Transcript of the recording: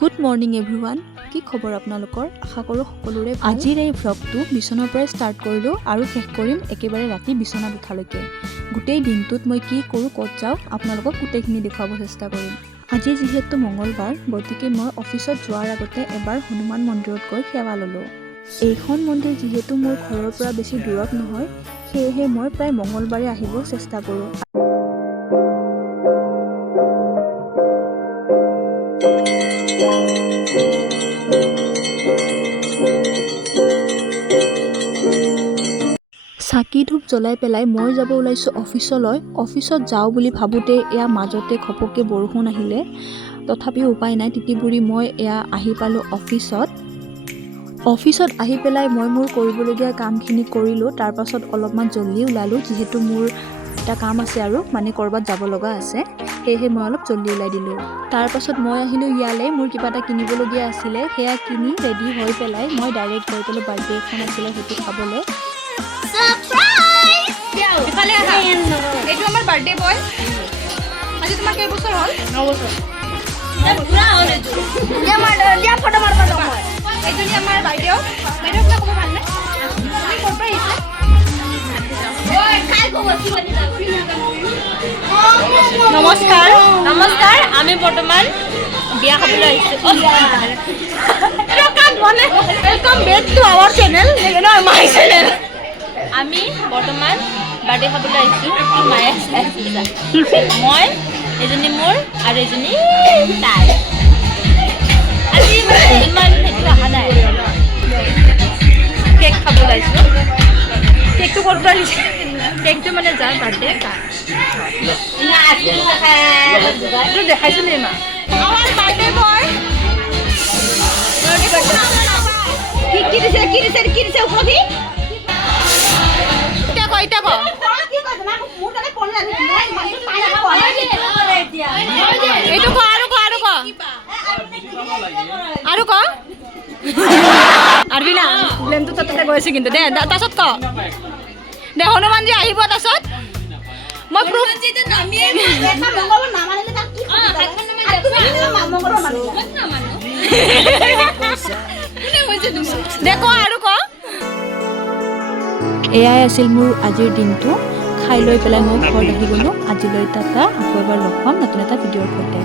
Good morning everyone. কি খবৰ আপোনালোকৰ? আশা কৰোঁ সকলোৰে। আজিৰ এই ভ্লগটো বিচনাৰ পৰাই ষ্টাৰ্ট কৰিলোঁ আৰু শেষ কৰিম একেবাৰে ৰাতি বিচনাত উঠালৈকে। গোটেই দিনটোত মই কি কৰোঁ, ক'ত যাওঁ, আপোনালোকক গোটেইখিনি দেখুৱাব চেষ্টা কৰিম। আজি যিহেতু মঙলবাৰ, গতিকে মই অফিচত যোৱাৰ আগতে এবাৰ হনুমান মন্দিৰত গৈ সেৱা ল'লোঁ। এইখন মন্দিৰ যিহেতু মোৰ ঘৰৰ পৰা বেছি দূৰত নহয়, সেয়েহে মই প্ৰায় মঙলবাৰে আহিব চেষ্টা কৰোঁ। চাকি ধূপ জ্বলাই পেলাই মই যাব ওলাইছোঁ অফিচলৈ। অফিচত যাওঁ বুলি ভাবোঁতে এয়া মাজতে ঘপককৈ বৰষুণ আহিলে, তথাপিও উপায় নাই, তিতি বুৰি মই এয়া আহি পালোঁ অফিচত আহি পেলাই মই মোৰ কৰিবলগীয়া কামখিনি কৰিলোঁ। তাৰপাছত অলপমান জল্দি ওলালোঁ, যিহেতু মোৰ এটা কাম আছে আৰু মানে ক'ৰবাত যাব লগা আছে, সেয়েহে মই অলপ জল্দি ওলাই দিলোঁ। তাৰপাছত মই আহিলোঁ ইয়ালৈ, মোৰ কিবা এটা কিনিবলগীয়া আছিলে, সেয়া কিনি ৰেডি হৈ পেলাই মই ডাইৰেক্ট গৈ পেলাই বাৰ্থডে এখন আছিলে সেইটো খাবলৈ। এইটো আমাৰ বাৰ্থডে বয়। আজি তোমাৰ কেইবছৰ হ'ল? 9 বছৰ। এইজনী আমাৰ বাইদেউ। বাইদেউ কিবা ক'ব ভালনে? তুমি ক'ৰ পৰা আহিছা? নমস্কাৰ নমস্কাৰ, আমি বৰ্তমান বিয়া খাবলৈ আহিছোঁ। Welcome back to our channel, my channel. আমি বৰ্তমান বাৰ্থডে খাবলৈ আহিছোঁ। মায়ে মই, এজনী মোৰ আৰু এজনী তাই। আজি ইমান সেইটো অহা নাই। কেক খাব ওলাইছোঁ। কেকটো ক'ৰ পৰা আহিছে? কেকটো মানে যাৰ বাৰ্থডে তাৰ। এইটো দেখাইছোঁ নে মা? আমাৰ বাৰ্থডে বয়। কি দিছে উপলব্ধি? এতিয়া ক। এইটো ক আৰু ক। আৰবিনা ব্লেমটো তাতে গৈছে কিন্তু দে, তাৰপাছত ক দে। হনুমানজী আহিব, তাৰপাছত মই প্ৰুফ দে ক আৰু ক। এয়াই আছিল মোৰ আজিৰ দিনটো। খাই লৈ পেলাই মই ঘৰত আহি গ'লোঁ। আজিলৈ টাটা, আকৌ এবাৰ লগ পাম নতুন এটা ভিডিঅ'ৰ সৈতে।